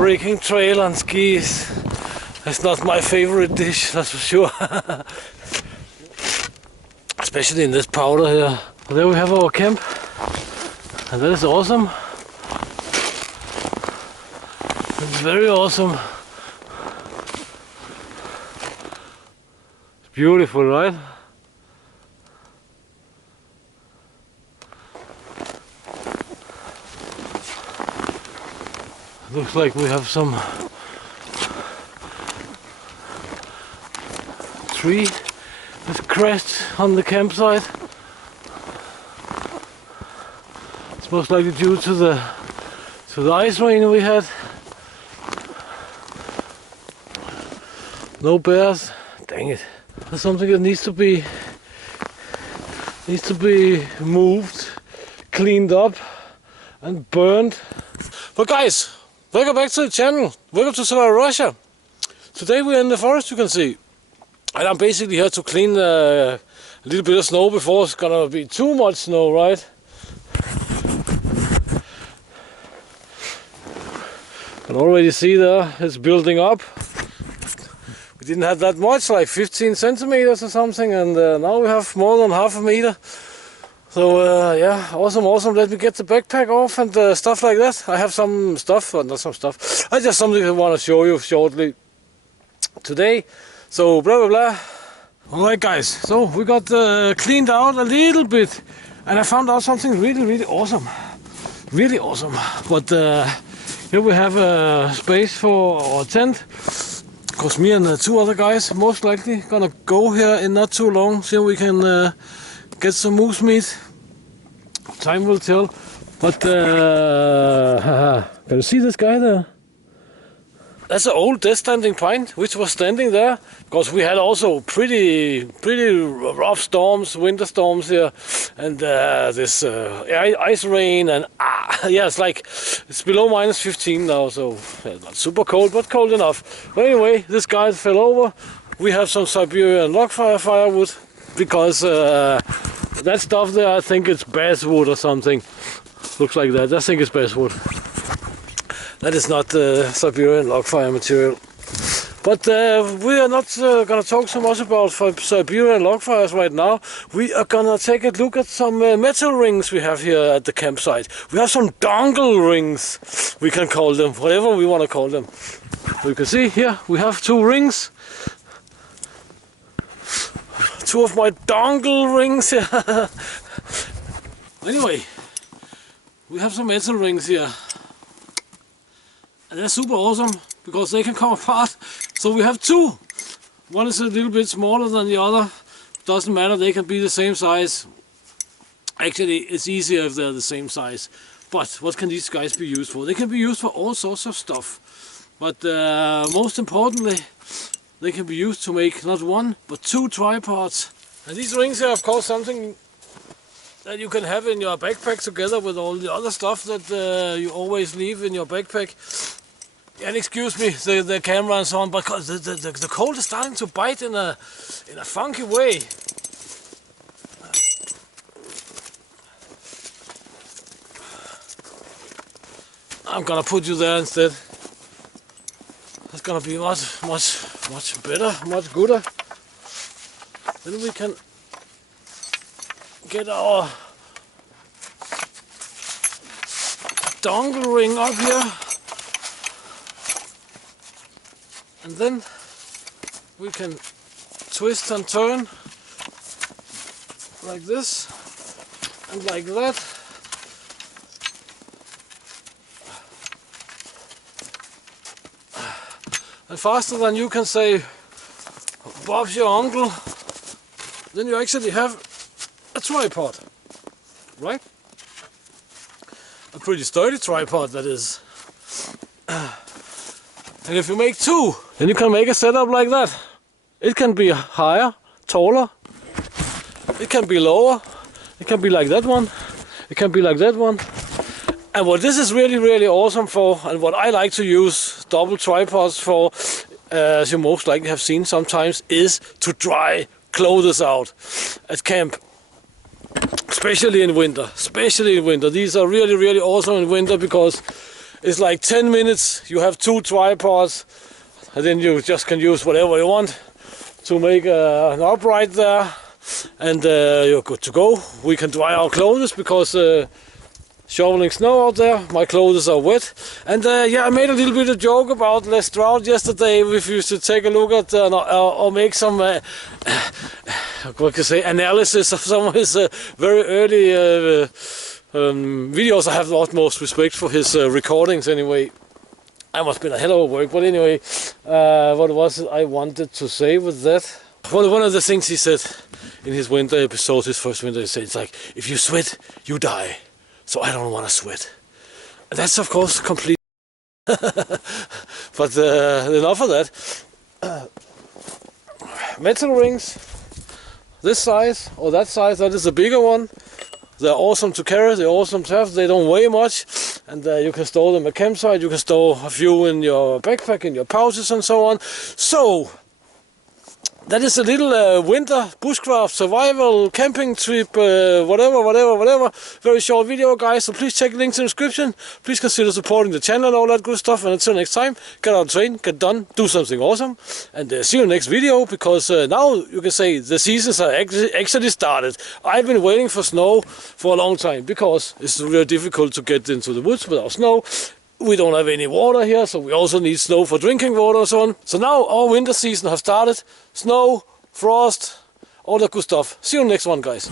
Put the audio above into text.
breaking trail on skis. That's not my favorite dish, that's for sure. Especially in this powder here. Well, there we have our camp, and that is awesome. It's very awesome. It's beautiful, right? Looks like we have some tree with crest on the campsite. It's most likely due to the ice rain we had. No bears. Dang it. There's something that needs to be moved, cleaned up and burned. But guys, welcome back to the channel. Welcome to Savotta, Russia. Today we're in the forest, you can see. And I'm basically here to clean a little bit of snow before it's gonna be too much snow, right? You can already see there, it's building up. We didn't have that much, like 15 centimeters or something, and now we have more than half a meter. So yeah, awesome. Let me get the backpack off and stuff like that. I have some stuff, not some stuff. I just something I want to show you shortly today. So blah blah blah. Alright guys, so we got cleaned out a little bit, and I found out something really awesome. Really awesome. But here we have a space for our tent. Because me and two other guys most likely gonna go here in not too long, so we can get some moose meat. Time will tell. But can you see this guy there? That's an old dead standing pine which was standing there because we had also pretty rough storms, winter storms here, and this ice rain, and yeah, it's below -15 now, so yeah, not super cold but cold enough. But anyway, this guy fell over. We have some Siberian firewood because that stuff there, I think it's basswood or something. Looks like that. I think it's basswood. That is not Siberian log fire material. But we are not going to talk so much about Siberian log fires right now. We are going to take a look at some metal rings we have here at the campsite. We have some dongle rings, we can call them, whatever we want to call them. So you can see here we have two rings. Two of my dongle rings here. Anyway, we have some metal rings here. And they're super awesome because they can come apart. So we have two. One is a little bit smaller than the other. Doesn't matter, they can be the same size. Actually, it's easier if they're the same size. But what can these guys be used for? They can be used for all sorts of stuff. But most importantly, they can be used to make not one, but two tripods. And these rings are of course something that you can have in your backpack together with all the other stuff that you always leave in your backpack. And excuse me, the camera and so on, because the cold is starting to bite in a funky way. I'm gonna put you there instead. It's gonna be much better, much gooder. Then we can get our dongle ring up here, and then we can twist and turn like this and like that. And faster than you can say Bob's your uncle, then you actually have a tripod, right? A pretty sturdy tripod, that is. And if you make two, then you can make a setup like that. It can be higher, taller, it can be lower, it can be like that one, it can be like that one. And what this is really awesome for, and what I like to use double tripods for, as you most likely have seen sometimes, is to dry clothes out at camp. Especially in winter. These are really awesome in winter because It's like 10 minutes, you have 2 tripods, and then you just can use whatever you want to make an upright there, and you're good to go. We can dry our clothes because shoveling snow out there, my clothes are wet. And yeah, I made a little bit of joke about less drought yesterday. If you should take a look at or make some what can I say, analysis of some of his very early videos. I have the utmost respect for his recordings anyway. I must have been a hell of a work, but anyway, what was it I wanted to say with that? One of the things he said in his winter episode, his first winter, he said, it's like, if you sweat, you die. So I don't want to sweat. And that's of course complete. But enough of that. Metal rings, this size or that size, that is the bigger one. They're awesome to carry, they're awesome to have, they don't weigh much, and you can store them at campsite, you can store a few in your backpack, in your pouches and so on. So, that is a little winter bushcraft survival camping trip, whatever. Very short video, guys, so please check the link in the description. Please consider supporting the channel and all that good stuff, and until next time, get out, train, get done, do something awesome, and see you in the next video, because now you can say the seasons are actually started. I've been waiting for snow for a long time, because it's really difficult to get into the woods without snow. We don't have any water here, so we also need snow for drinking water and so on. So now our winter season has started. Snow, frost, all that good stuff. See you in the next one, guys.